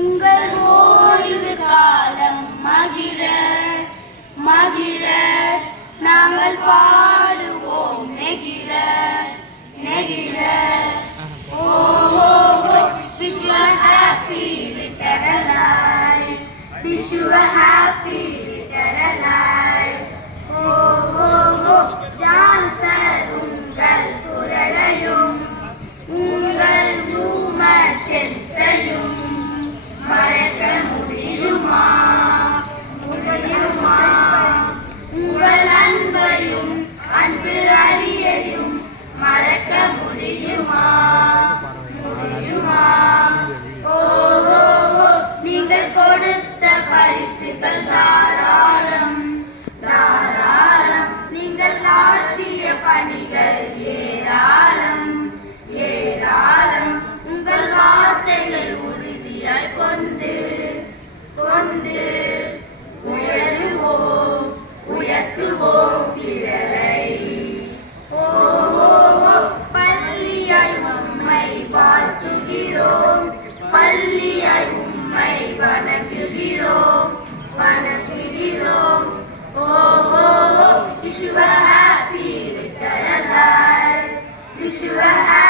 உங்கள் ஓய்வு காலம் மகிழ மகிழ நாங்கள் பாடுவோம் நெகிழ நெகிழ. ஓ wish you a happy return alive, wish you a happy return alive. Dancer உங்கள் குரலையும் உங்கள் மூமெண்ட் சென்ஸையும் மறக்க முடியுமா முடியுமா? உங்கள் அன்பையும் அன்பு அடியையும் மறக்க முடியுமா முடியுமா? நீங்கள் கொடுத்த பரிசுகள் தாராளம் தாராளம், நீங்கள் ஆற்றிய பணிகள் ஏராளம் ஏராளம். உங்கள் வார்த்தைகள் உறுதியாய் கொண்டு கொண்டு உயர்த்துவோம் உயர்த்துவோம் பிறரை. பள்ளியாய் உம்மை வாழ்த்துகிறோம், பள்ளியாய் உம்மை வணங்குகிறோம் வணங்குகிறோம். wish you a happy return alive, wish you a happy